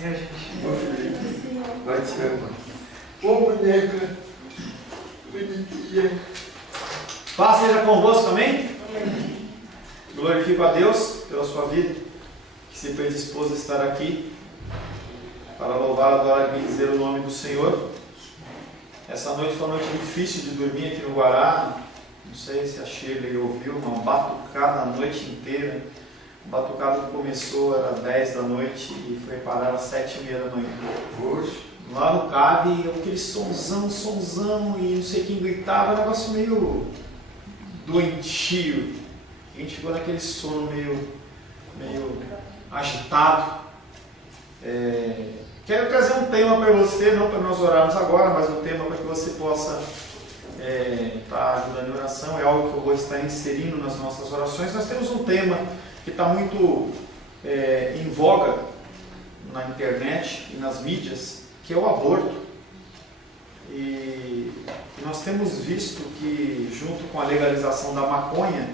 Senhor gente. Ô filho, vai te amar. Ô boneca, bonitinha. Paz seja convosco, amém? Glorifico a Deus pela sua vida, que se predispôs a estar aqui para louvar, adorar e bendizer o nome do Senhor. Essa noite foi uma noite difícil de dormir aqui no Guará. Não sei se a Shirley ouviu, uma batucada a noite inteira. A batucada que começou era 10 da noite e foi parar às 7h30 da manhã. Poxa. Lá no CAB, aquele sonzão, e não sei quem gritava, um negócio meio doentio. A gente ficou naquele sono meio agitado. Quero trazer um tema para você, não para nós orarmos agora, mas um tema para que você possa estar ajudando em oração. É algo que eu vou estar inserindo nas nossas orações. Nós temos um tema que está muito em voga na internet e nas mídias, que é o aborto. E nós temos visto que, junto com a legalização da maconha,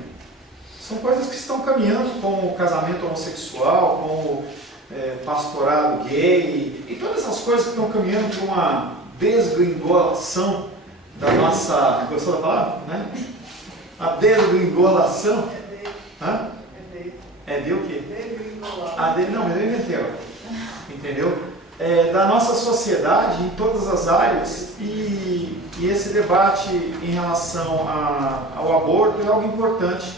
são coisas que estão caminhando, como o casamento homossexual, como pastorado gay, e todas essas coisas que estão caminhando com uma desgringolação da nossa... Gostou da palavra? Né? A desgringolação. Hã? É de o quê? Não, mas eu inventei agora. Entendeu? Da nossa sociedade em todas as áreas, e esse debate em relação ao aborto é algo importante,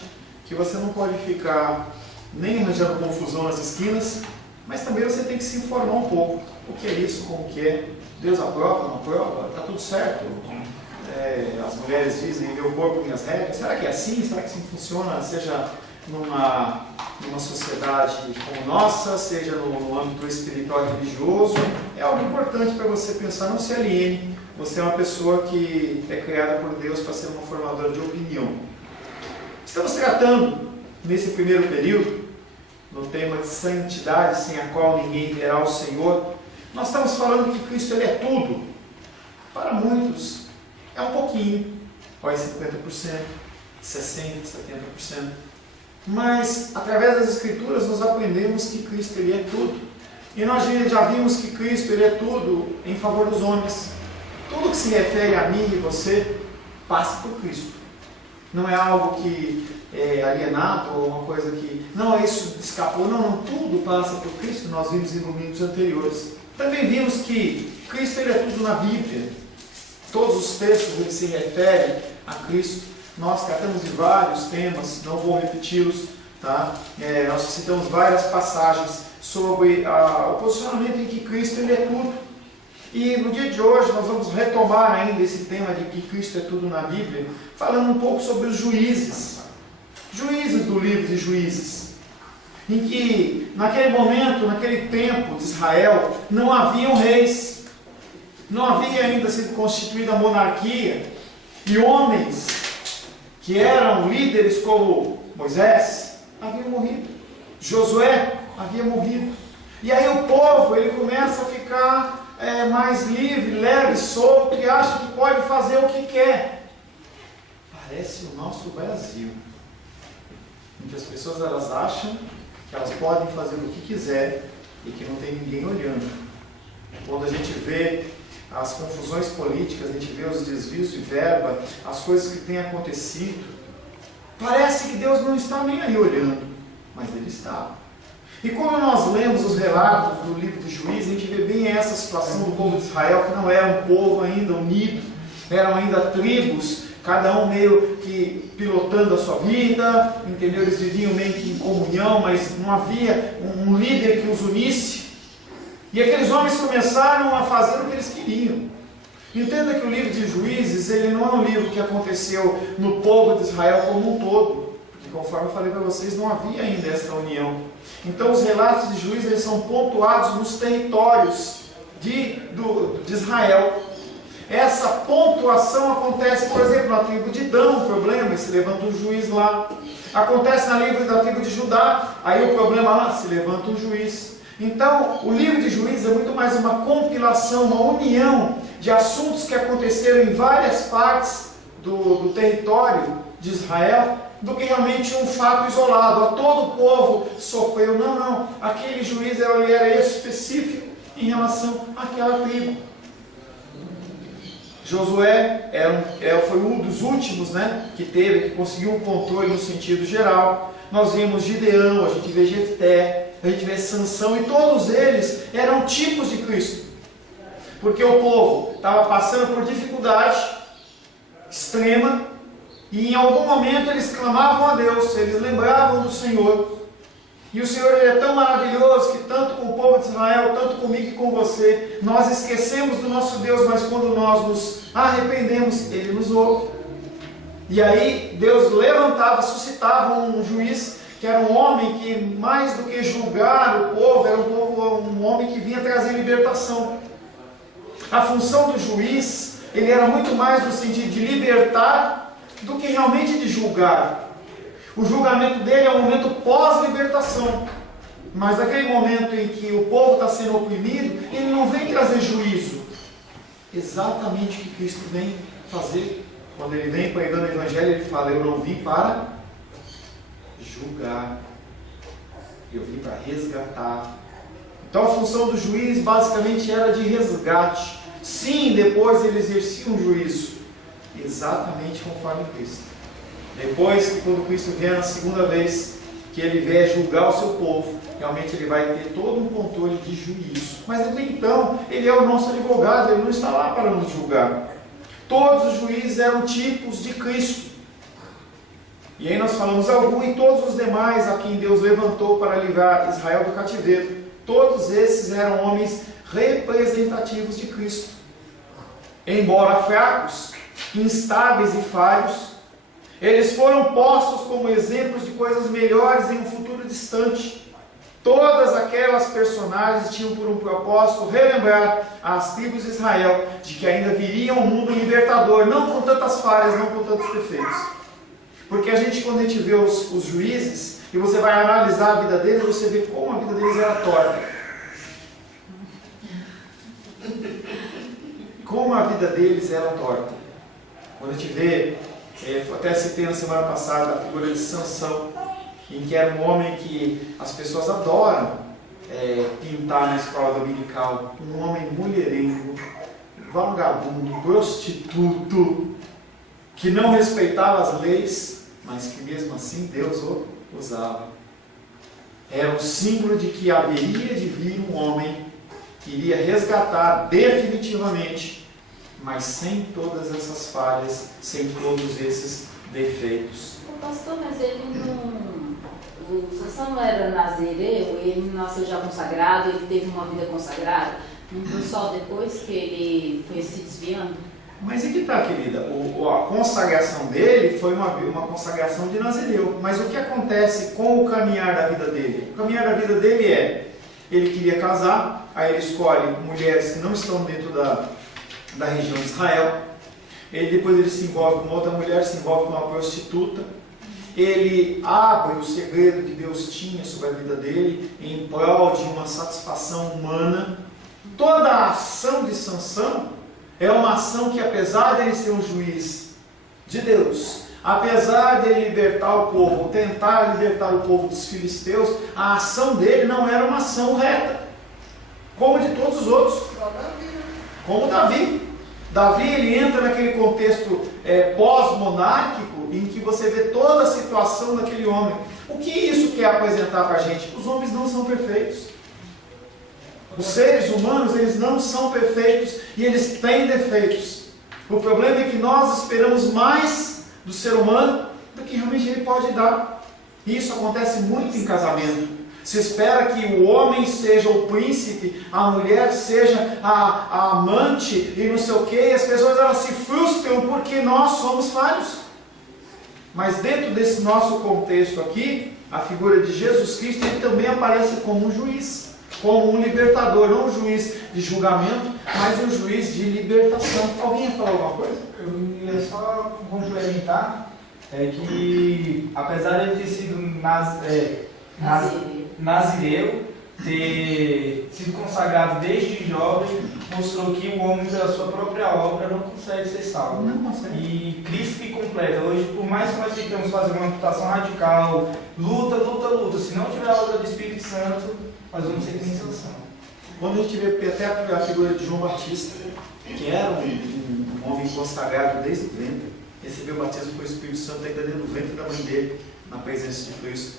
que você não pode ficar nem arranjando confusão nas esquinas, mas também você tem que se informar um pouco. O que é isso, como que é, Deus aprova, não aprova, está tudo certo. As mulheres dizem, meu corpo, minhas regras. Será que é assim? Será que assim funciona? Seja numa sociedade como nossa, seja no âmbito espiritual e religioso. É algo importante para você pensar, não se aliene. Você é uma pessoa que é criada por Deus para ser uma formadora de opinião. Estamos tratando, nesse primeiro período, no tema de santidade, sem a qual ninguém verá o Senhor. Nós estamos falando que Cristo ele é tudo. Para muitos, é um pouquinho, pode ser 50%, 60%, 70%. Mas, através das Escrituras, nós aprendemos que Cristo ele é tudo. E nós já vimos que Cristo ele é tudo em favor dos homens. Tudo que se refere a mim e você, passa por Cristo. Não é algo que é alienado ou uma coisa que... Não, isso escapou. Não, tudo passa por Cristo. Nós vimos em domingos anteriores. Também vimos que Cristo ele é tudo na Bíblia. Todos os textos que se referem a Cristo. Nós tratamos de vários temas, não vou repeti-los, tá? Nós citamos várias passagens sobre o posicionamento em que Cristo ele é tudo. E no dia de hoje nós vamos retomar ainda esse tema de que Cristo é tudo na Bíblia, falando um pouco sobre os juízes. Juízes do livro de Juízes. Em que, naquele momento, naquele tempo de Israel, não haviam reis. Não havia ainda sido constituída a monarquia. E homens que eram líderes como Moisés, haviam morrido. Josué havia morrido. E aí o povo ele começa a ficar mais livre, leve, solto, e acha que pode fazer o que quer. Parece o nosso Brasil, em que as pessoas elas acham que elas podem fazer o que quiser e que não tem ninguém olhando. Quando a gente vê as confusões políticas, a gente vê os desvios de verba, as coisas que têm acontecido, parece que Deus não está nem aí olhando, mas Ele está. E quando nós lemos os relatos do livro de Juízes, a gente vê bem essa situação do povo de Israel, que não era um povo ainda unido, eram ainda tribos, cada um meio que pilotando a sua vida, entendeu? Eles viviam meio que em comunhão, mas não havia um líder que os unisse. E aqueles homens começaram a fazer o que eles queriam. Entenda que o livro de Juízes, ele não é um livro que aconteceu no povo de Israel como um todo. Porque conforme eu falei para vocês, não havia ainda essa união. Então os relatos de Juízes, eles são pontuados nos territórios de Israel. Essa pontuação acontece, por exemplo, na tribo de Dan, o problema, e se levanta um juiz lá. Acontece na da tribo de Judá, aí o problema lá, se levanta um juiz. Então, o livro de Juízes é muito mais uma compilação, uma união de assuntos que aconteceram em várias partes do território de Israel, do que realmente um fato isolado. Todo o povo sofreu. Não. Aquele juiz ele era específico. em relação àquela tribo. Josué foi um dos últimos, né, que conseguiu um controle no sentido geral. Nós vimos Gideão, a gente vê Jefté, a gente vê Sansão, e todos eles eram tipos de Cristo. Porque o povo estava passando por dificuldade extrema, e em algum momento eles clamavam a Deus, eles lembravam do Senhor. E o Senhor é tão maravilhoso que tanto com o povo de Israel, tanto comigo e com você, nós esquecemos do nosso Deus, mas quando nós nos arrependemos, Ele nos ouve. E aí Deus levantava, suscitava um juiz, que era um homem que mais do que julgar o povo, era um homem que vinha trazer libertação. A função do juiz, ele era muito mais no sentido de libertar do que realmente de julgar. O julgamento dele é um momento pós-libertação. Mas naquele momento em que o povo está sendo oprimido, ele não vem trazer juízo. Exatamente o que Cristo vem fazer. Quando ele vem pregando o Evangelho, ele fala: eu não vim para julgar, eu vim para resgatar. Então a função do juiz basicamente era de resgate. Sim, depois ele exercia um juízo, exatamente conforme Cristo. Depois que quando Cristo vier na segunda vez, que ele vier julgar o seu povo, realmente ele vai ter todo um controle de juízo. Mas até então, ele é o nosso advogado, ele não está lá para nos julgar. Todos os juízes eram tipos de Cristo. E aí nós falamos algum e todos os demais a quem Deus levantou para livrar Israel do cativeiro. Todos esses eram homens representativos de Cristo. Embora fracos, instáveis e falhos, eles foram postos como exemplos de coisas melhores em um futuro distante. Todas aquelas personagens tinham por um propósito relembrar às tribos de Israel de que ainda viria um mundo libertador, não com tantas falhas, não com tantos defeitos. Porque quando a gente vê os juízes, e você vai analisar a vida deles, você vê como a vida deles era torta. Como a vida deles era torta. Quando a gente vê, até citei na semana passada a figura de Sansão, em que era um homem que as pessoas adoram pintar na escola dominical, um homem mulherengo, vagabundo, prostituto, que não respeitava as leis, mas que mesmo assim Deus o usava. Era o símbolo de que haveria de vir um homem que iria resgatar definitivamente, mas sem todas essas falhas, sem todos esses defeitos. Pastor, mas ele não... O Sansão não era nazireu, ele nasceu já consagrado, ele teve uma vida consagrada, não foi só depois que ele foi se desviando? Mas e que tá, querida? A consagração dele foi uma consagração de nazireu. Mas o que acontece com o caminhar da vida dele? O caminhar da vida dele ele queria casar, aí ele escolhe mulheres que não estão dentro da região de Israel. Depois ele se envolve com outra mulher, se envolve com uma prostituta. Ele abre o segredo que Deus tinha sobre a vida dele em prol de uma satisfação humana. Toda a ação de Sansão é uma ação que, apesar de ele ser um juiz de Deus, apesar de ele libertar o povo, tentar libertar o povo dos filisteus, a ação dele não era uma ação reta, como de todos os outros, como Davi. Davi, ele entra naquele contexto pós-monárquico, em que você vê toda a situação daquele homem. O que isso quer apresentar para a gente? Os homens não são perfeitos. Os seres humanos, eles não são perfeitos e eles têm defeitos. O problema é que nós esperamos mais do ser humano do que realmente ele pode dar. E isso acontece muito em casamento. Se espera que o homem seja o príncipe, a mulher seja a amante e não sei o que, e as pessoas elas se frustram porque nós somos falhos. Mas dentro desse nosso contexto aqui, a figura de Jesus Cristo, ele também aparece como um juiz, como um libertador, não um juiz de julgamento, mas um juiz de libertação. Alguém ia falar alguma coisa? Eu ia só complementar que, apesar de ele ter sido nazireu, ter sido consagrado desde jovem, mostrou que o homem pela sua própria obra não consegue ser salvo. Não consegue. E Cristo que completa. Hoje, por mais que nós tentamos fazer uma amputação radical, luta, se não tiver a obra do Espírito Santo, nós vamos ser sem sanção. Quando a gente vê até a figura de João Batista, que era um homem consagrado desde o ventre, recebeu o batismo pelo Espírito Santo ainda dentro do ventre da mãe dele, na presença de Cristo.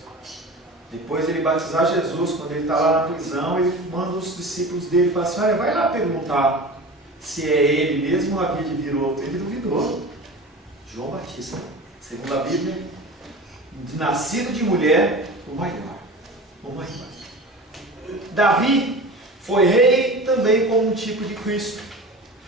Depois ele batizar Jesus, quando ele está lá na prisão, ele manda os discípulos dele e fala assim: olha, vai lá perguntar se é ele mesmo ou havia de vir outro. Ele duvidou. João Batista, segundo a Bíblia, nascido de mulher, o maior. Davi foi rei também como um tipo de Cristo.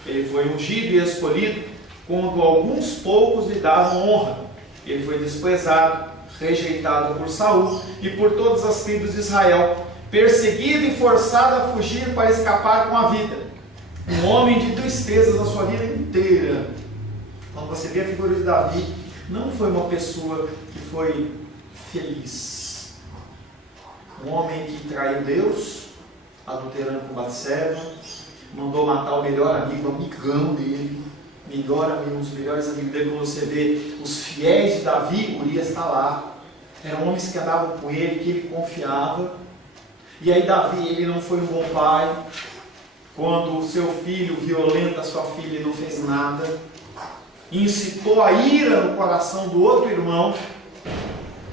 Ele foi ungido e escolhido quando alguns poucos lhe davam honra. Ele foi desprezado, rejeitado por Saul e por todas as tribos de Israel, perseguido e forçado a fugir para escapar com a vida. Um homem de tristezas a sua vida inteira. Quando você vê a figura de Davi, não foi uma pessoa que foi feliz. Um homem que traiu Deus, adulterando com Batseba, mandou matar o melhor amigo, o amigão dele, um dos melhores amigos dele. Quando você vê os fiéis de Davi, Urias está lá. Eram homens que andavam com ele, que ele confiava. E aí Davi, ele não foi um bom pai. Quando o seu filho violenta a sua filha, ele não fez nada. Incitou a ira no coração do outro irmão.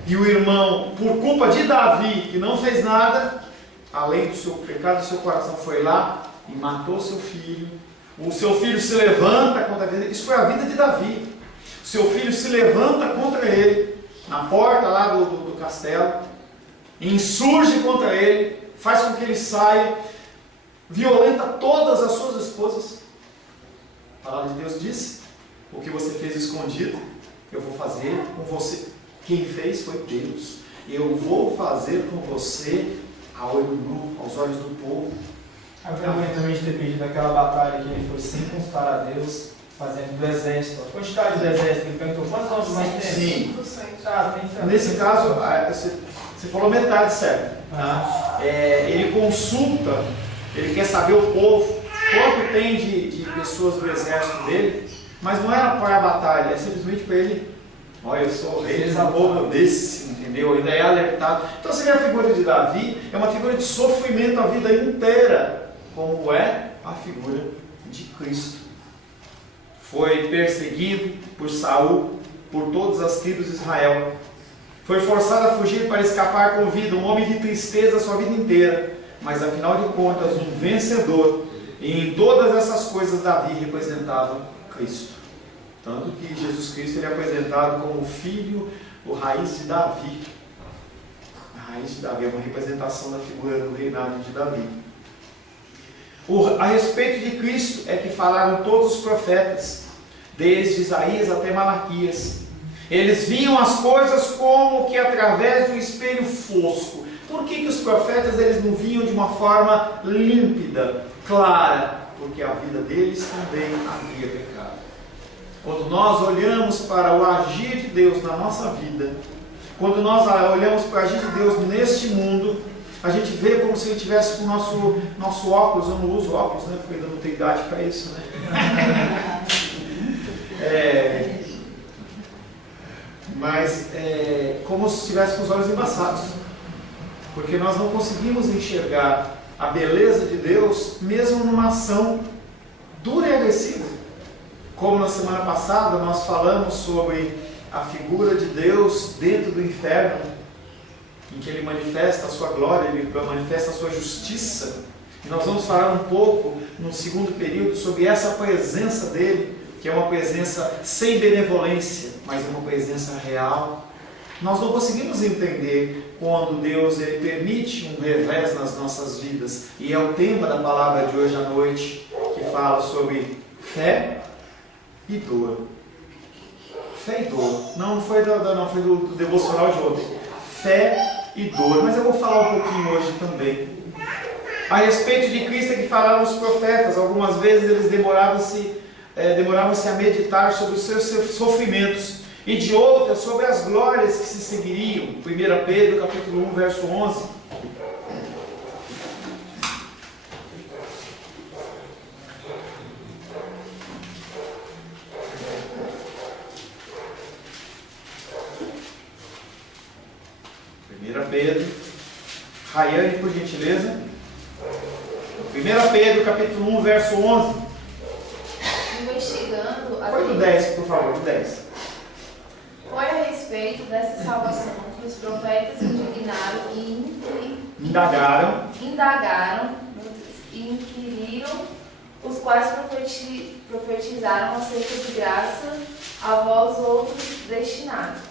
E o irmão, por culpa de Davi, que não fez nada, além do seu pecado, do seu coração, foi lá e matou seu filho. O seu filho se levanta contra ele. Isso foi a vida de Davi. O seu filho se levanta contra ele, na porta lá do castelo, insurge contra ele, faz com que ele saia, violenta todas as suas esposas. A palavra de Deus disse: o que você fez escondido, eu vou fazer com você. Quem fez foi Deus. Eu vou fazer com você a olho nu, aos olhos do povo. A vergonha também de ter perdido aquela batalha que ele foi sem consultar a Deus, fazendo do exército. A quantidade do exército, ele perguntou quantos homens mais tem? Sim. Tem. Nesse caso, você falou metade certo. Ele consulta, ele quer saber o povo, quanto tem de pessoas do exército dele, mas não é para a batalha, é simplesmente para ele: olha, eu sou o rei desse povo desse, entendeu? Ainda é alertado. Então você vê a figura de Davi, é uma figura de sofrimento a vida inteira, como é a figura de Cristo. Foi perseguido por Saul, por todas as tribos de Israel. Foi forçado a fugir para escapar com vida, um homem de tristeza a sua vida inteira, mas afinal de contas um vencedor. E em todas essas coisas Davi representava Cristo. Tanto que Jesus Cristo ele é apresentado como o filho, o raiz de Davi. A raiz de Davi é uma representação da figura do reinado de Davi. A respeito de Cristo é que falaram todos os profetas, desde Isaías até Malaquias. Eles viam as coisas como que através de um espelho fosco. Por que os profetas eles não viam de uma forma límpida, clara? Porque a vida deles também havia pecado. Quando nós olhamos para o agir de Deus na nossa vida, quando nós olhamos para o agir de Deus neste mundo, a gente vê como se ele tivesse com o nosso óculos. Eu não uso óculos, né? Porque ainda não tenho idade para isso, né? Como se estivesse com os olhos embaçados. Porque nós não conseguimos enxergar a beleza de Deus, mesmo numa ação dura e agressiva. Como na semana passada nós falamos sobre a figura de Deus dentro do inferno, em que Ele manifesta a sua glória, Ele manifesta a sua justiça. E nós vamos falar um pouco, no segundo período, sobre essa presença dEle, que é uma presença sem benevolência, mas é uma presença real. Nós não conseguimos entender quando Deus ele permite um revés nas nossas vidas. E é o tema da palavra de hoje à noite, que fala sobre fé e dor. Fé e dor. Não foi do devocional de ontem. Fé e dor. Mas eu vou falar um pouquinho hoje também. A respeito de Cristo é que falaram os profetas. Algumas vezes eles demoravam-se a meditar sobre os seus sofrimentos. E de outras sobre as glórias que se seguiriam. 1 Pedro capítulo 1, verso 11. Pedro, Rayane, por gentileza. 1 1 Pedro, capítulo 1, verso 11. Investigando a Foi do 10, por favor, do 10. Foi a respeito dessa salvação que os profetas indignaram Indagaram. e inquiriram, os quais profetizaram acerca de graça a vós outros destinados,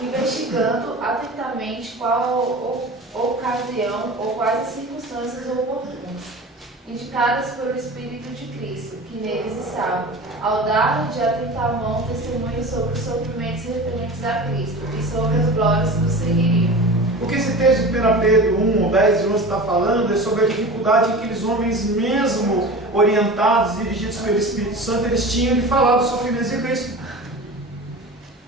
investigando atentamente qual ocasião ou quais as circunstâncias oportunas, indicadas pelo Espírito de Cristo, que neles estavam, ao dar de atentar mão testemunho sobre os sofrimentos referentes a Cristo e sobre as glórias que os seguiriam. O que esse texto de 1 Pedro 1, 10 e 11 está falando é sobre a dificuldade que aqueles homens, mesmo orientados, dirigidos pelo Espírito Santo, eles tinham de falar dos sofrimentos de Cristo.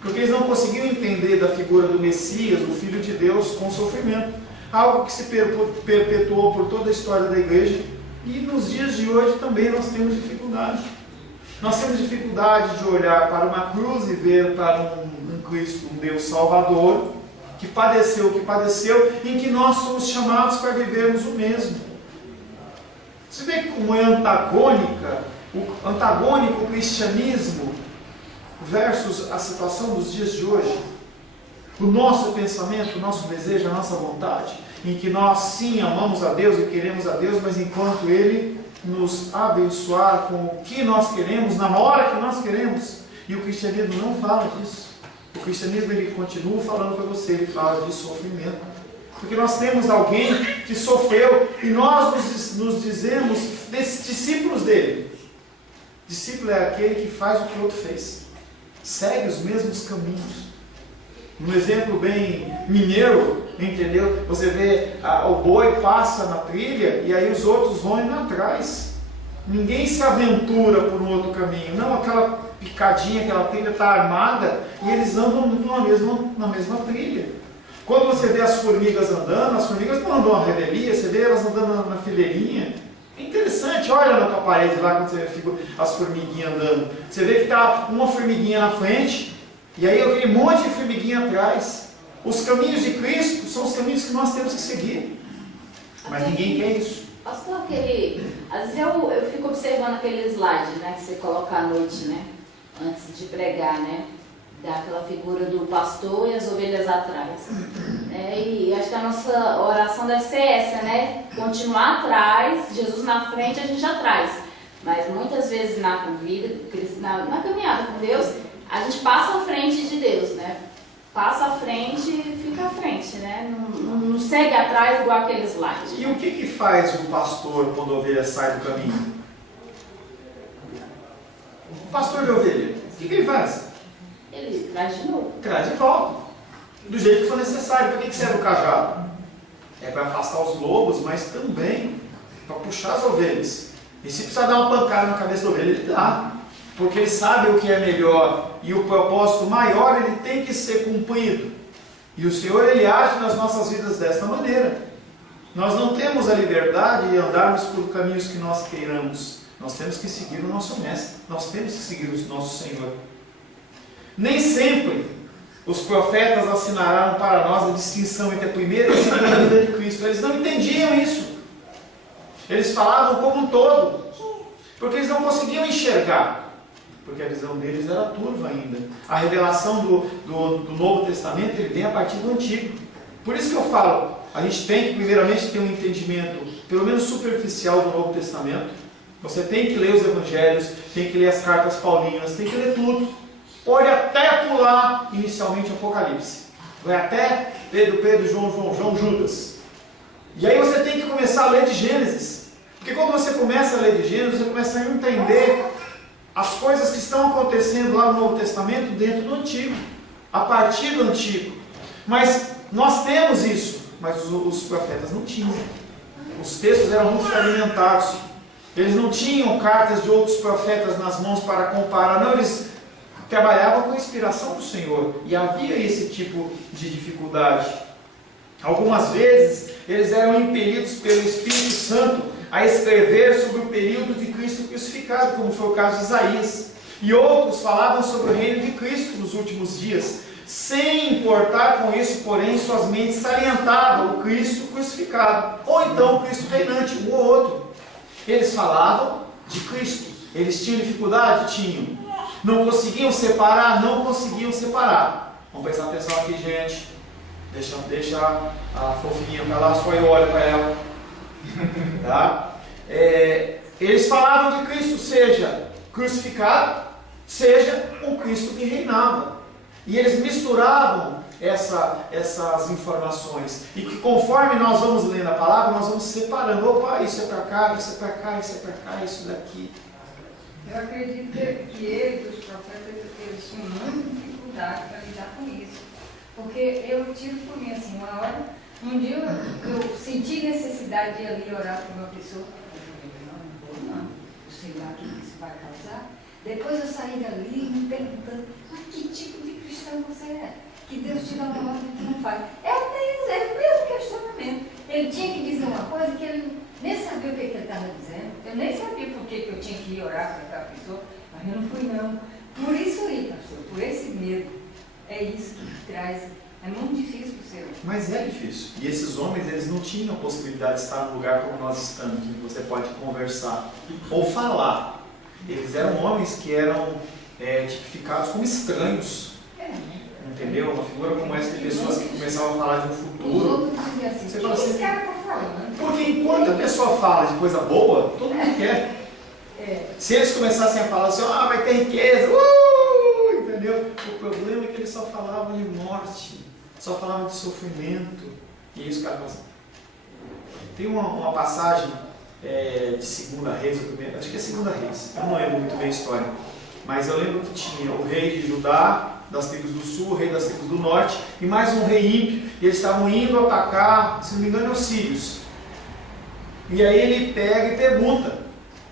Porque eles não conseguiam entender da figura do Messias, o Filho de Deus, com sofrimento. Algo que se perpetuou por toda a história da igreja. E nos dias de hoje também nós temos dificuldade. Nós temos dificuldade de olhar para uma cruz e ver para um Cristo, um Deus Salvador, que padeceu, em que nós somos chamados para vivermos o mesmo. Você vê como é antagônico o cristianismo versus a situação dos dias de hoje? O nosso pensamento, o nosso desejo, a nossa vontade, em que nós sim amamos a Deus e queremos a Deus, mas enquanto Ele nos abençoar com o que nós queremos, na hora que nós queremos, e o cristianismo não fala disso. O cristianismo ele continua falando para você, ele fala de sofrimento. Porque nós temos alguém que sofreu e nós nos dizemos discípulos dele. Discípulo é aquele que faz o que o outro fez, segue os mesmos caminhos. Um exemplo bem mineiro, entendeu? Você vê o boi passa na trilha e aí os outros vão indo atrás. Ninguém se aventura por um outro caminho. Não, aquela picadinha, aquela trilha está armada e eles andam na mesma trilha. Quando você vê as formigas andando, as formigas não andam à revelia, você vê elas andando na fileirinha. É interessante, olha na tua parede lá quando você vê as formiguinhas andando. Você vê que está uma formiguinha na frente e aí aquele monte de formiguinha atrás. Os caminhos de Cristo são os caminhos que nós temos que seguir. Mas ninguém quer isso. Pastor, às vezes eu fico observando aquele slide, né, que você coloca à noite, né, antes de pregar, né, daquela figura do pastor e as ovelhas atrás. E acho que a nossa oração deve ser essa, né, continuar atrás, Jesus na frente, a gente atrás. Mas muitas vezes na vida, na caminhada com Deus, a gente passa à frente de Deus, né? Passa à frente e fica à frente, né? Não segue atrás igual aquele slide. E o que faz o pastor quando a ovelha sai do caminho? O pastor de ovelha, o que ele faz? Ele traz de novo. Traz de volta. Do jeito que for necessário. Para que serve o cajado? É para afastar os lobos, mas também para puxar as ovelhas. E se precisar dar uma pancada na cabeça da ovelha, ele dá. Porque ele sabe o que é melhor e o propósito maior ele tem que ser cumprido. E o Senhor ele age nas nossas vidas desta maneira. Nós não temos a liberdade de andarmos por caminhos que nós queiramos. Nós temos que seguir o nosso mestre. Nós temos que seguir o nosso Senhor. Nem sempre os profetas assinalaram para nós a distinção entre a primeira e a segunda vinda de Cristo. Eles não entendiam isso. Eles falavam como um todo. Porque eles não conseguiam enxergar. Porque a visão deles era turva ainda. A revelação do Novo Testamento ele vem a partir do Antigo. Por isso que eu falo, a gente tem que primeiramente ter um entendimento, pelo menos superficial, do Novo Testamento. Você tem que ler os Evangelhos, tem que ler as cartas paulinas, tem que ler tudo. Pode até pular inicialmente Apocalipse. Vai até Pedro, João, Judas. E aí você tem que começar a ler de Gênesis. Porque quando você começa a ler de Gênesis, você começa a entender as coisas que estão acontecendo lá no Novo Testamento dentro do Antigo, a partir do Antigo. Mas nós temos isso, mas os profetas não tinham. Os textos eram muito fragmentados. Eles não tinham cartas de outros profetas nas mãos para comparar. Não, eles trabalhavam com a inspiração do Senhor. E havia esse tipo de dificuldade. Algumas vezes eles eram impelidos pelo Espírito Santo a escrever sobre o período de Cristo crucificado, como foi o caso de Isaías. E outros falavam sobre o reino de Cristo nos últimos dias, sem importar com isso, porém, suas mentes salientavam o Cristo crucificado, ou então o Cristo reinante, um ou outro. Eles falavam de Cristo. Eles tinham dificuldade? Tinham. Não conseguiam separar? Não conseguiam separar. Vamos prestar atenção aqui, gente. Deixa a fofinha para lá, só eu olho para ela. Tá? Eles falavam de Cristo, seja crucificado, seja um Cristo que reinava. E eles misturavam essas informações. E que conforme nós vamos lendo a palavra, nós vamos separando. Opa, isso é para cá, isso é para cá, isso é para cá, isso daqui. Eu acredito que eles, os profetas, eles tinham muita dificuldade para lidar com isso. Porque eu tive por mim assim, um dia eu senti necessidade de ir ali orar por uma pessoa. Eu falei, não, eu sei lá o que isso vai causar. Depois eu saí dali me perguntando, mas que tipo de cristão você é? Que Deus te dá uma ordem que não faz. É o mesmo questionamento. Ele tinha que dizer uma coisa que ele nem sabia o que ele estava dizendo. Eu nem sabia por que eu tinha que ir orar para aquela pessoa, mas eu não fui não. Por isso aí, pastor, por esse medo. É isso que traz. É muito difícil para o ser humano. Mas é difícil. E esses homens, eles não tinham a possibilidade de estar num lugar como nós estamos, que você pode conversar ou falar. Eles eram homens que eram tipificados como estranhos. Entendeu? Uma figura como essa de pessoas que começavam a falar de um futuro. Os outros diziam assim, Você fala assim, esse cara está falando? porque enquanto a pessoa fala de coisa boa, todo mundo quer. Se eles começassem a falar assim, vai ter riqueza, entendeu? O problema é que eles só falavam de morte, só falavam de sofrimento. E isso, cara, assim. Tem uma passagem de Segunda Reis, acho que é Segunda Reis, eu não lembro muito bem a história, mas eu lembro que tinha o rei de Judá, das tribos do sul, o rei das tribos do norte, e mais um rei ímpio, e eles estavam indo atacar, se não me engano, os sírios. E aí ele pega e pergunta,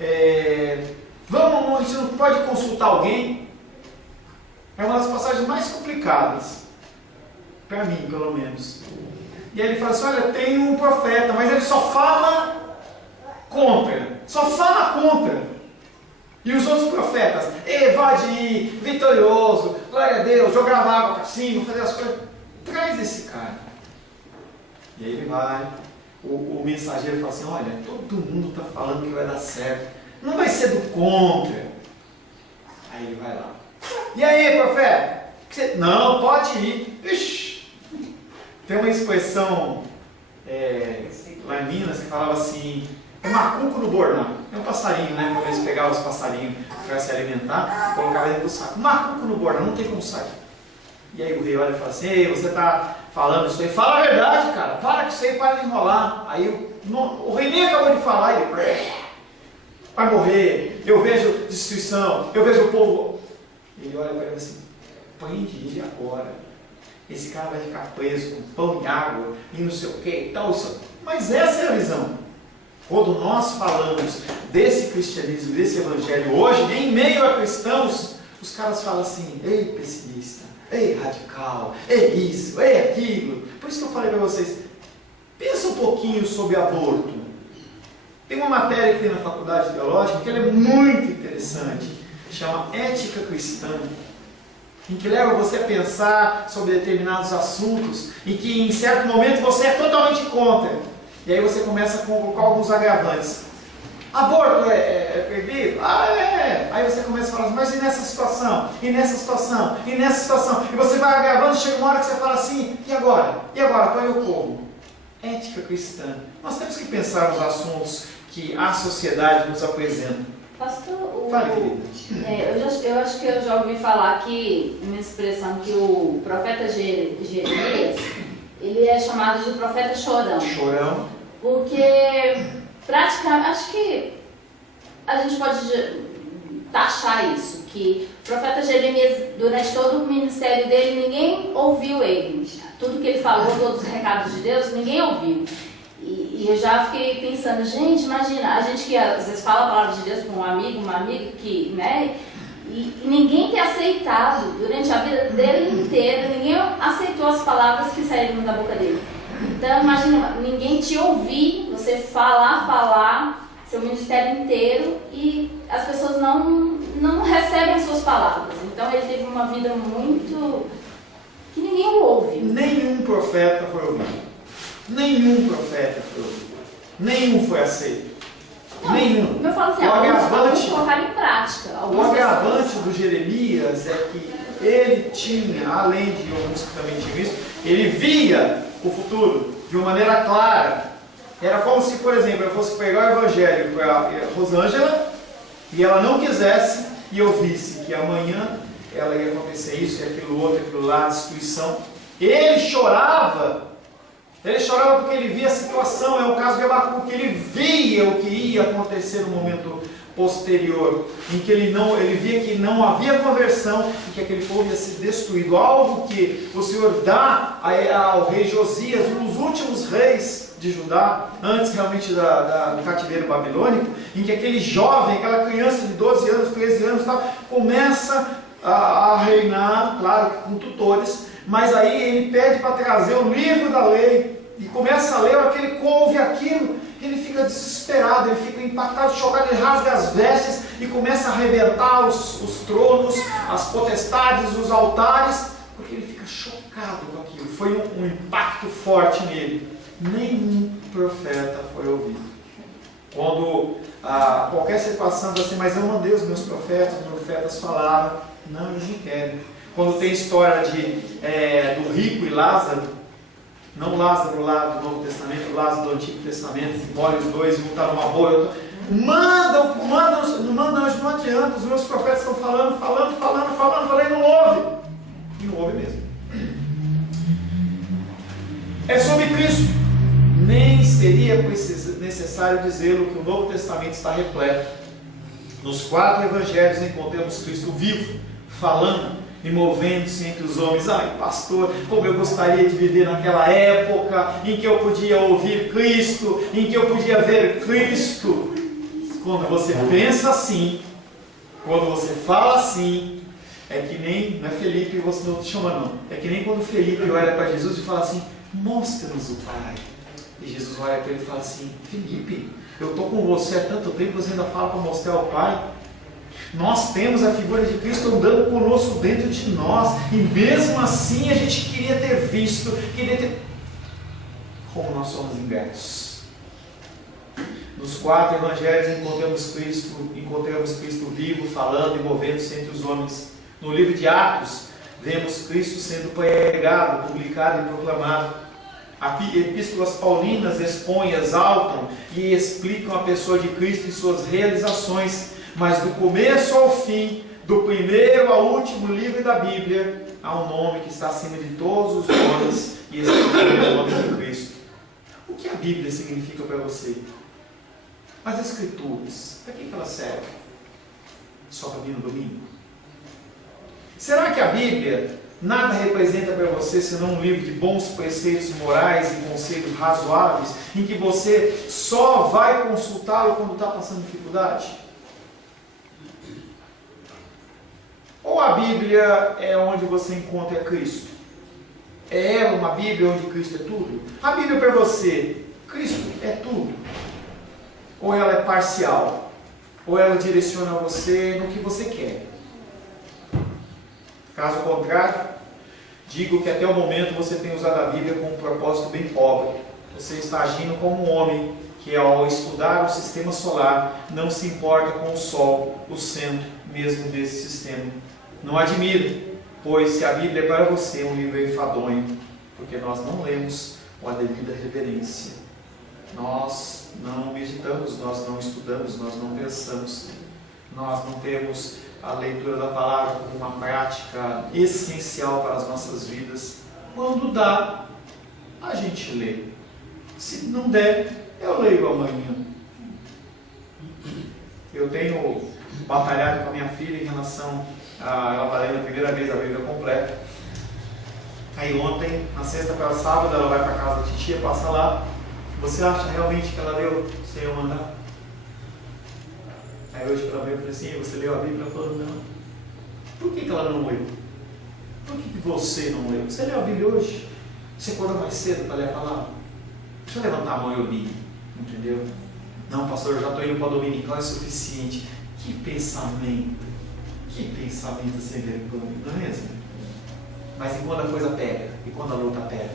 a gente não pode consultar alguém? É uma das passagens mais complicadas, para mim, pelo menos. E aí ele fala assim, olha, tem um profeta, mas ele só fala contra. E os outros profetas, vai de ir, vitorioso, glória a Deus, jogar água para cima, fazer as coisas. Traz esse cara. E aí ele vai, o mensageiro fala assim, olha, todo mundo está falando que vai dar certo. Não vai ser do contra. Aí ele vai lá. E aí, profeta? Não, pode ir. Ixi. Tem uma expressão lá em Minas que falava assim, é macuco no bornão. É um passarinho, né? Quando eles pegavam os passarinhos para se alimentar, colocavam dentro do saco. Macuco no bornão, não tem como sair. E aí o rei olha e fala assim, ei, você está falando isso aí? Fala a verdade, cara. Para com isso aí, para de enrolar. Aí o rei nem acabou de falar, ele vai morrer, eu vejo destruição, eu vejo o povo. Ele olha para ele assim, prende ele agora. Esse cara vai ficar preso com pão e água e não sei o que e tal. Mas essa é a visão. Quando nós falamos desse cristianismo, desse evangelho hoje, em meio a cristãos, os caras falam assim, ei pessimista, ei radical, ei isso, ei aquilo. Por isso que eu falei para vocês, pensa um pouquinho sobre aborto. Tem uma matéria que tem na faculdade teológica que ela é muito interessante, chama Ética Cristã, em que leva você a pensar sobre determinados assuntos e que em certo momento você é totalmente contra. E aí você começa com alguns agravantes. Aborto é proibido? Aí você começa a falar, mas e nessa situação? E nessa situação? E nessa situação? E você vai agravando, chega uma hora que você fala assim, e agora? E agora? Para eu como? Ética cristã. Nós temos que pensar nos assuntos que a sociedade nos apresenta. Pastor, Fale, querida. eu acho que eu já ouvi falar aqui, uma expressão que o profeta Jeremias, ele é chamado de profeta chorão. Chorão. Porque, praticamente, acho que a gente pode taxar isso, que o profeta Jeremias, durante todo o ministério dele, ninguém ouviu ele. Tudo que ele falou, todos os recados de Deus, ninguém ouviu. E eu já fiquei pensando, gente, imagina, a gente que às vezes fala a palavra de Deus com um amigo, uma amiga que, né, e ninguém ter aceitado durante a vida dele inteira, ninguém aceitou as palavras que saíram da boca dele. Então, imagina, ninguém te ouvir, você falar, seu ministério inteiro, e as pessoas não recebem as suas palavras. Então, ele teve uma vida muito... que ninguém o ouve. Nenhum profeta foi ouvido. Nenhum profeta foi ouvido. Nenhum foi aceito. Nenhum. Eu falo assim, O alguns agravante- colocaram em prática. O Algumas agravante pessoas- do Jeremias é que ele tinha, além de alguns que também tinham isso, ele via o futuro de uma maneira clara. Era como se, por exemplo, eu fosse pegar o evangelho para a Rosângela e ela não quisesse e eu visse que amanhã ela ia acontecer isso e aquilo outro, aquilo lá, destruição. Ele chorava porque ele via a situação. É o caso de Abacuque, porque ele via o que ia acontecer no momento posterior, em que ele via que não havia conversão e que aquele povo ia ser destruído. Algo que o Senhor dá ao rei Josias, um dos últimos reis de Judá, antes realmente do cativeiro babilônico, em que aquele jovem, aquela criança de 12 anos, 13 anos, começa a reinar, claro, com tutores, mas aí ele pede para trazer o livro da lei e começa a ler. A hora que ele ouve aquilo, ele fica desesperado, ele fica impactado, chocado, ele rasga as vestes e começa a arrebentar os tronos, as potestades, os altares, porque ele fica chocado com aquilo. Foi um impacto forte nele. Nenhum profeta foi ouvido. Quando qualquer situação diz assim, mas eu mandei os meus profetas falaram, não, eles não querem. Quando tem história do rico e Lázaro, não Lázaro lá do Novo Testamento, Lázaro do Antigo Testamento, embora os dois, um está numa boa e outro. Não adianta, os meus profetas estão falando, e não ouve. E não ouve mesmo. É sobre Cristo. Nem seria necessário dizê-lo que o Novo Testamento está repleto. Nos 4 evangelhos encontramos Cristo vivo, falando e movendo-se entre os homens. Ai, pastor, como eu gostaria de viver naquela época em que eu podia ouvir Cristo, em que eu podia ver Cristo. Quando você pensa assim, quando você fala assim, é que nem, não é Felipe, você não te chama não, é que nem quando Felipe olha para Jesus e fala assim, mostra-nos o Pai. E Jesus olha para ele e fala assim, Felipe, eu estou com você há tanto tempo, você ainda fala para mostrar o Pai? Nós temos a figura de Cristo andando conosco dentro de nós, e mesmo assim a gente queria ter visto, como nós somos ingratos. Nos 4 evangelhos encontramos Cristo vivo, falando e movendo-se entre os homens. No livro de Atos, vemos Cristo sendo pregado, publicado e proclamado. Epístolas paulinas expõem, exaltam e explicam a pessoa de Cristo e suas realizações, mas do começo ao fim, do primeiro ao último livro da Bíblia, há um nome que está acima de todos os nomes, e esse é o nome de Cristo. O que a Bíblia significa para você? As Escrituras, para que elas servem? Só para vir no domingo? Será que a Bíblia nada representa para você senão um livro de bons preceitos morais e conselhos razoáveis, em que você só vai consultá-lo quando está passando dificuldade? Ou a Bíblia é onde você encontra Cristo? É ela uma Bíblia onde Cristo é tudo? A Bíblia para você, Cristo é tudo? Ou ela é parcial? Ou ela direciona você no que você quer? Caso contrário, digo que até o momento você tem usado a Bíblia com um propósito bem pobre. Você está agindo como um homem que, ao estudar o sistema solar, não se importa com o Sol, o centro mesmo desse sistema. Não admire, pois se a Bíblia é para você um livro enfadonho, porque nós não lemos com a devida reverência. Nós não meditamos, nós não estudamos, nós não pensamos, nós não temos a leitura da palavra como uma prática essencial para as nossas vidas. Quando dá, a gente lê. Se não der, eu leio amanhã. Eu tenho batalhado com a minha filha em relação a ela vai ler a primeira vez a Bíblia completa. Aí ontem, na sexta para sábado, ela vai para casa da titia, passa lá. Você acha realmente que ela leu sem eu mandar? Aí hoje para ver, eu falei assim, você leu a Bíblia? Ela falou, não. Por que ela não leu? Por que você não leu? Você leu a Bíblia hoje? Você acordou mais cedo para ler a palavra? Deixa eu levantar a mão e eu li. Entendeu? Não, pastor, eu já estou indo para a dominical, é suficiente. Que pensamento sem vergonha, não é mesmo? Mas e quando a coisa pega? E quando a luta pega?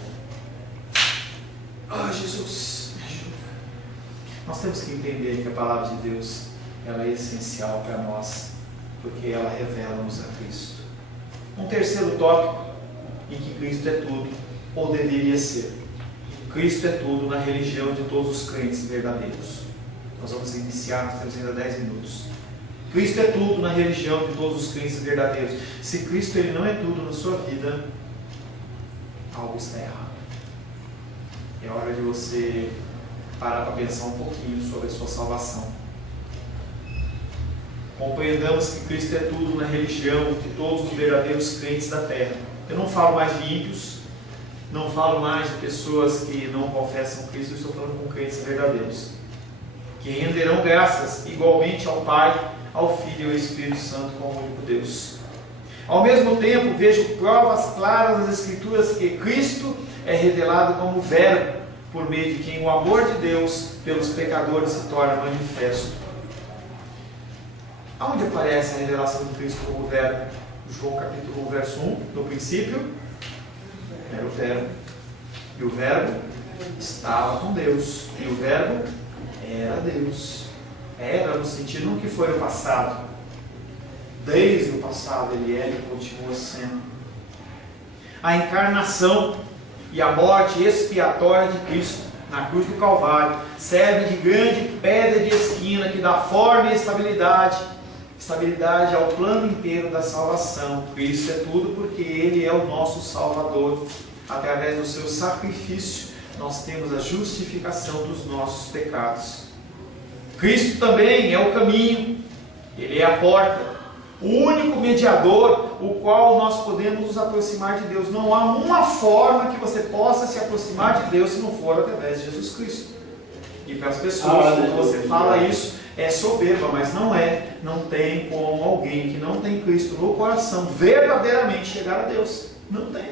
Ah, Jesus, me ajuda. Nós temos que entender que a palavra de Deus ela é essencial para nós, porque ela revela-nos a Cristo. Um terceiro tópico em que Cristo é tudo, ou deveria ser. Cristo é tudo na religião de todos os crentes verdadeiros. Nós vamos iniciar, nós temos ainda 10 minutos. Cristo é tudo na religião de todos os crentes verdadeiros. Se Cristo ele não é tudo na sua vida, algo está errado. É hora de você parar para pensar um pouquinho sobre a sua salvação. Compreendamos que Cristo é tudo na religião de todos os verdadeiros crentes da terra. Eu não falo mais de ímpios, não falo mais de pessoas que não confessam Cristo, eu estou falando com crentes verdadeiros, que renderão graças igualmente ao Pai, ao Filho e ao Espírito Santo como o único Deus. Ao mesmo tempo, vejo provas claras nas Escrituras que Cristo é revelado como Verbo, por meio de quem o amor de Deus pelos pecadores se torna manifesto. Aonde aparece a revelação de Cristo como Verbo? João capítulo 1, verso 1, no princípio era o Verbo, e o Verbo estava com Deus, e o Verbo era Deus. Era no sentido não que foi no passado, desde o passado ele é e continua sendo. A encarnação e a morte expiatória de Cristo na cruz do Calvário serve de grande pedra de esquina que dá forma e estabilidade ao plano inteiro da salvação. Cristo é tudo porque Ele é o nosso Salvador. Através do seu sacrifício nós temos a justificação dos nossos pecados. Cristo também é o caminho, Ele é a porta, o único mediador, o qual nós podemos nos aproximar de Deus. Não há uma forma que você possa se aproximar de Deus se não for através de Jesus Cristo. E para as pessoas, quando você fala isso, é soberba, mas não é. Não tem como alguém que não tem Cristo no coração verdadeiramente chegar a Deus. Não tem.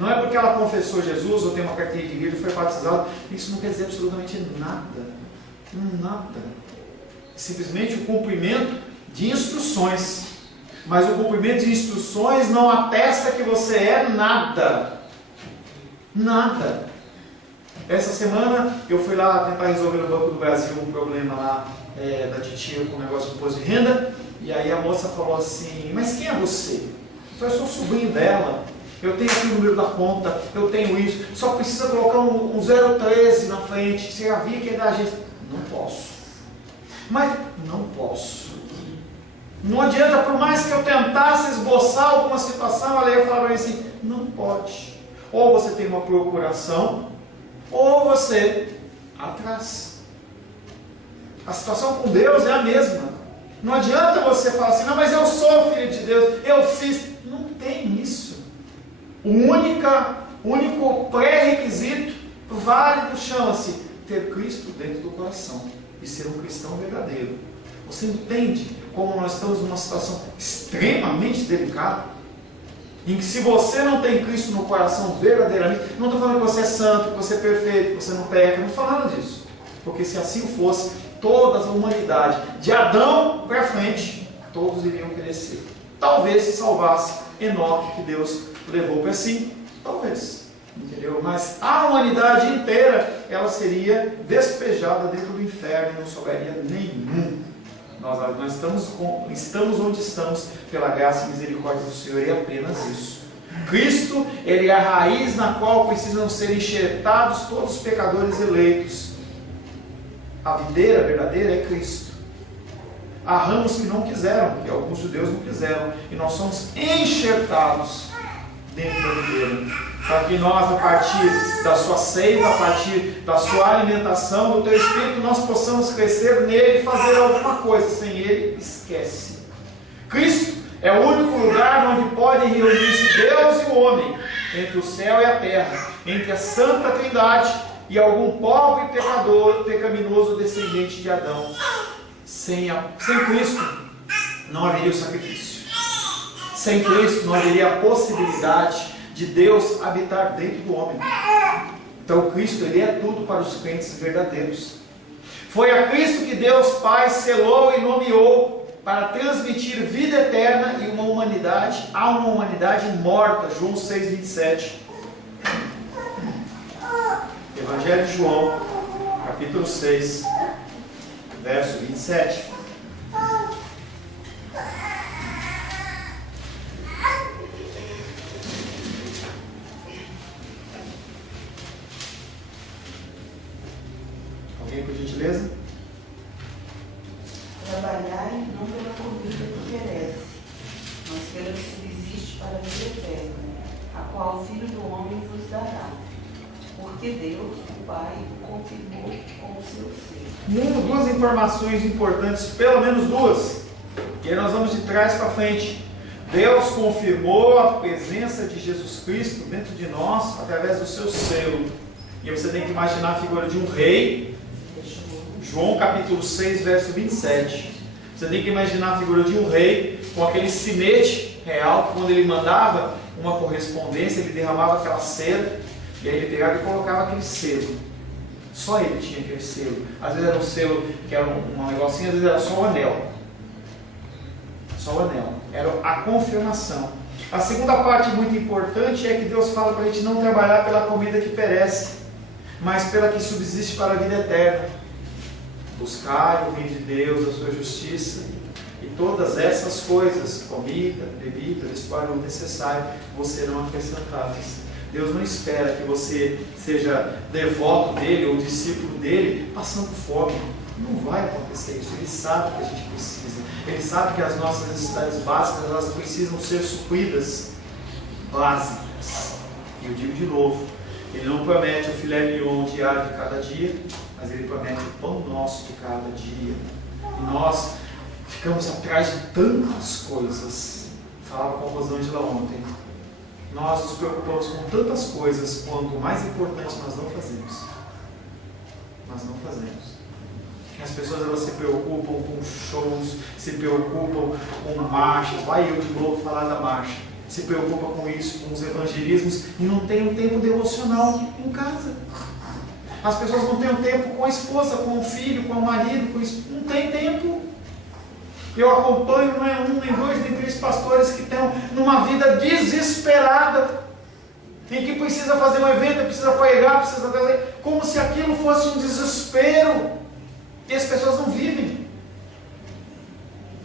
Não é porque ela confessou Jesus ou tem uma carteira de igreja e foi batizada. Isso não quer dizer absolutamente nada. Nada. Simplesmente o cumprimento de instruções. Mas o cumprimento de instruções não atesta que você é nada. Nada. Essa semana eu fui lá tentar resolver no Banco do Brasil um problema lá da titia com o negócio de imposto de renda. E aí a moça falou assim: mas quem é você? Eu falei: eu sou sobrinho dela. Eu tenho aqui o número da conta, eu tenho isso. Só precisa colocar um 013 na frente. Você já viu que é da agência? Não posso. Mas não posso. Não adianta, por mais que eu tentasse esboçar alguma situação, a lei falava assim: não pode. Ou você tem uma procuração, ou você atrás. A situação com Deus é a mesma. Não adianta você falar assim: não, mas eu sou filho de Deus, eu fiz. Não tem isso. O único pré-requisito válido chama-se ter Cristo dentro do coração e ser um cristão verdadeiro. Você entende como nós estamos numa situação extremamente delicada? Em que se você não tem Cristo no coração verdadeiramente, não estou falando que você é santo, que você é perfeito, que você não peca, não estou falando disso. Porque se assim fosse, toda a humanidade, de Adão para frente, todos iriam perecer. Talvez se salvasse Enoque, que Deus levou para si, talvez. Entendeu? Mas a humanidade inteira, ela seria despejada dentro do inferno e não sobraria nenhum. Nós estamos onde estamos pela graça e misericórdia do Senhor, e apenas isso. Cristo, Ele é a raiz na qual precisam ser enxertados todos os pecadores eleitos. A videira verdadeira é Cristo. Há ramos que não quiseram, que alguns judeus não quiseram, e nós somos enxertados dentro da videira, para que nós, a partir da sua seiva, a partir da sua alimentação, do teu Espírito, nós possamos crescer nele e fazer alguma coisa. Sem ele, esquece. Cristo é o único lugar onde podem reunir-se Deus e o homem, entre o céu e a terra, entre a Santa Trindade e algum pobre pecador, pecaminoso descendente de Adão. Sem Cristo, não haveria o sacrifício. Sem Cristo, não haveria a possibilidade de Deus habitar dentro do homem. Então Cristo, Ele é tudo para os crentes verdadeiros. Foi a Cristo que Deus Pai selou e nomeou para transmitir vida eterna e uma humanidade morta. João 6,27. Evangelho de João, capítulo 6, verso 27. Alguém por gentileza? Trabalhai não pela comida que perece, mas pela que subsiste para a vida eterna, a qual o Filho do Homem vos dará. Porque Deus, o Pai, o confirmou com o seu ser. Duas informações importantes, pelo menos duas, que aí nós vamos de trás para frente. Deus confirmou a presença de Jesus Cristo dentro de nós através do seu selo. E você tem que imaginar a figura de um rei. João capítulo 6, verso 27. Você tem que imaginar a figura de um rei com aquele sinete real, que quando ele mandava uma correspondência, ele derramava aquela cera, e aí ele pegava e colocava aquele selo. Só ele tinha aquele selo. Às vezes era um selo que era um negocinho, às vezes era só o anel. Só o anel. Era a confirmação. A segunda parte muito importante é que Deus fala para a gente não trabalhar pela comida que perece, mas pela que subsiste para a vida eterna. Buscar o reino de Deus, a sua justiça, e todas essas coisas, comida, bebida, vestuário necessário, vos serão acrescentadas. Deus não espera que você seja devoto dele ou discípulo dele passando fome. Não vai acontecer isso. Ele sabe que a gente precisa. Ele sabe que as nossas necessidades básicas, elas precisam ser supridas, básicas. E eu digo de novo, ele não promete o filé mignon diário de cada dia, mas ele promete o pão nosso de cada dia. E nós ficamos atrás de tantas coisas. Falava com a Rosângela ontem. Nós nos preocupamos com tantas coisas, quando o mais importante nós não fazemos. Nós não fazemos. As pessoas, elas se preocupam com shows, se preocupam com marchas. Vai eu de novo falar da marcha. Se preocupa com isso, com os evangelismos, e não tem um tempo devocional em casa. As pessoas não têm um tempo com a esposa, com o filho, com o marido, não tem tempo. Eu acompanho, não é um, nem dois, nem três pastores que estão numa vida desesperada, em que precisa fazer um evento, precisa pregar, precisa fazer, como se aquilo fosse um desespero. E as pessoas não vivem.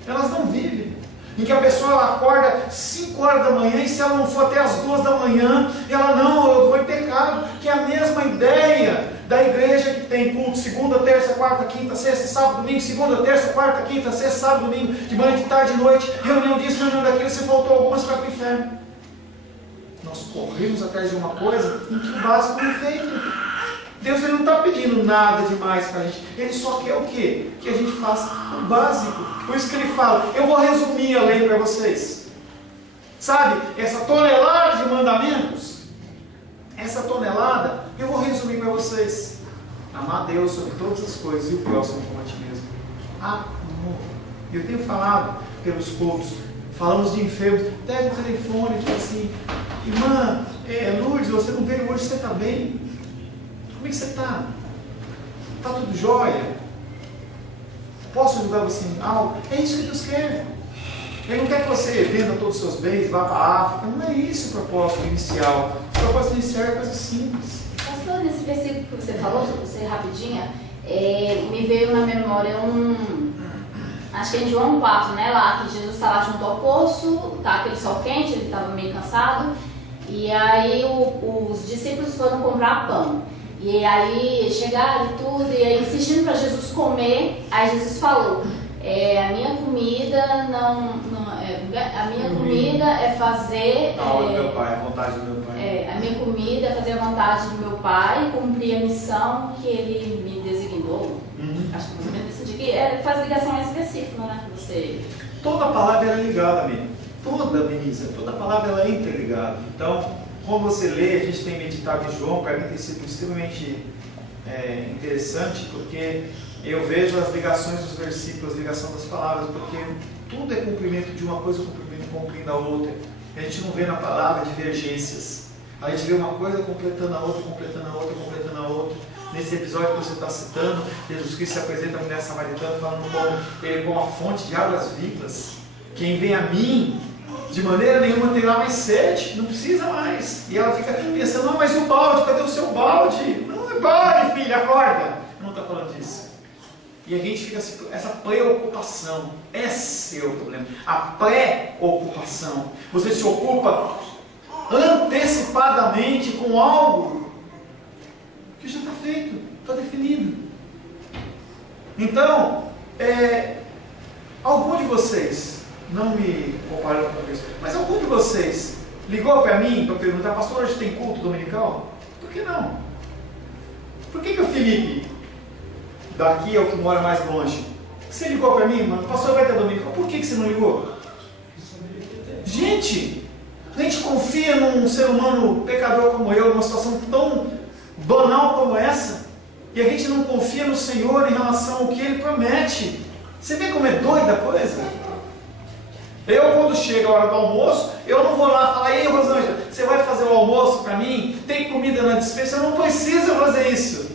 Elas não vivem. Em que a pessoa ela acorda 5 horas da manhã, e se ela não for até as 2 da manhã, ela não, eu vou em pecado. Que é a mesma ideia da igreja que tem culto segunda, terça, quarta, quinta, sexta, sábado, domingo, segunda, terça, quarta, quinta, sexta, sábado, domingo, de manhã, de tarde, de noite, reunião disso, reunião daquilo, se faltou alguma, você vai para o inferno. Nós corremos atrás de uma coisa em que o básico não é feito. Deus ele não está pedindo nada demais para a gente. Ele só quer o quê? Que a gente faça o básico. Por isso que ele fala, eu vou resumir a lei para vocês. Sabe, essa tonelada de mandamentos, essa tonelada, eu vou resumir para vocês. Amar a Deus sobre todas as coisas e o próximo como a ti mesmo. Amor. Eu tenho falado pelos cultos, falamos de enfermos, pega o telefone e fala assim, irmã, Lourdes, você não veio hoje, você está bem? Como é que você está? Está tudo jóia? Posso ajudar você em algo? É isso que Deus quer. Ele não quer que você venda todos os seus bens, vá para a África. Não é isso o propósito inicial. O propósito inicial é coisa simples. Pastor, nesse versículo que você falou, você rapidinho, me veio na memória acho que é em João 4, né? Lá que Jesus está lá junto ao poço, tá aquele sol quente, ele estava meio cansado. E aí os discípulos foram comprar pão. E aí chegaram e tudo, e aí insistindo para Jesus comer, aí Jesus falou, a minha comida a minha comida é fazer... A hora do meu pai, a vontade do meu pai. A minha comida é fazer a vontade do meu pai, cumprir a missão que ele me designou. Acho que você decidiu que faz ligação a esse versículo, né? Que você... Toda palavra é ligada, amigo. Toda palavra ela é interligada. Então, quando você lê, a gente tem meditado em João, para mim tem sido extremamente interessante, porque eu vejo as ligações dos versículos, a ligação das palavras, porque tudo é cumprimento de uma coisa, cumprindo a outra. A gente não vê na palavra divergências. A gente vê uma coisa completando a outra, completando a outra, completando a outra. Nesse episódio que você está citando, Jesus Cristo se apresenta a mulher samaritana falando com ele como a fonte de águas vivas. Quem vem a mim, de maneira nenhuma terá mais sede, não precisa mais. E ela fica pensando, não, mas e o balde? Cadê o seu balde? Não é balde, filha, acorda. Não está falando disso. E a gente fica assim, essa preocupação, esse é o problema. A preocupação. Você se ocupa antecipadamente com algo que já está feito, está definido. Então, algum de vocês, não me comparando com isso, mas algum de vocês ligou para mim para perguntar: pastor, hoje tem culto dominical? Por que não? Por que o Felipe, daqui é o que mora mais longe, você ligou para mim, mano, pastor, vai ter dominical? Por que você não ligou? Gente, a gente confia num ser humano pecador como eu, numa situação tão banal como essa, e a gente não confia no Senhor em relação ao que Ele promete. Você vê como é doida a coisa? Eu, quando chega a hora do almoço, eu não vou lá falar: ei, Rosângela, você vai fazer o almoço para mim? Tem comida na despensa? Eu não preciso fazer isso.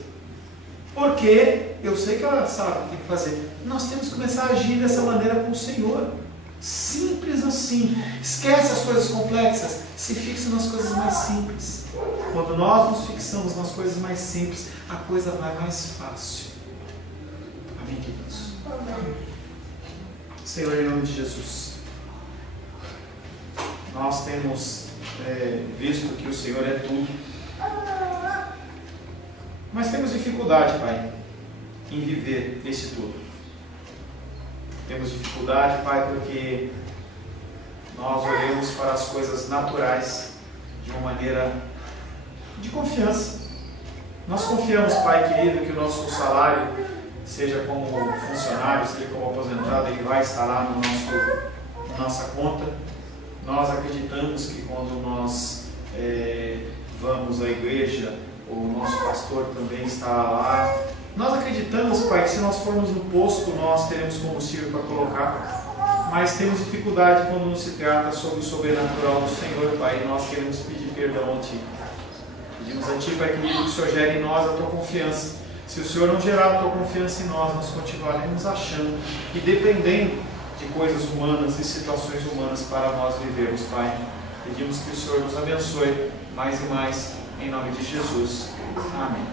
Porque eu sei que ela sabe o que tem que fazer. Nós temos que começar a agir dessa maneira com o Senhor. Simples assim. Esquece as coisas complexas. Se fixa nas coisas mais simples. Quando nós nos fixamos nas coisas mais simples, a coisa vai mais fácil. Amém, queridos? Senhor, em nome de Jesus, nós temos visto que o Senhor é tudo, mas temos dificuldade, Pai, em viver esse tudo. Temos dificuldade, Pai, porque nós olhamos para as coisas naturais de uma maneira de confiança. Nós confiamos, Pai querido, que o nosso salário, seja como funcionário, seja como aposentado, ele vai estar lá na nossa conta. Nós acreditamos que quando nós vamos à igreja, o nosso pastor também está lá. Nós acreditamos, Pai, que se nós formos no posto, nós teremos combustível para colocar. Mas temos dificuldade quando não se trata sobre o sobrenatural do Senhor, Pai, e nós queremos pedir perdão a Ti. Pedimos a Ti, Pai querido, que o Senhor gere em nós a Tua confiança. Se o Senhor não gerar a Tua confiança em nós continuaremos achando e dependendo de coisas humanas e situações humanas para nós vivermos, Pai. Pedimos que o Senhor nos abençoe mais e mais, em nome de Jesus. Amém.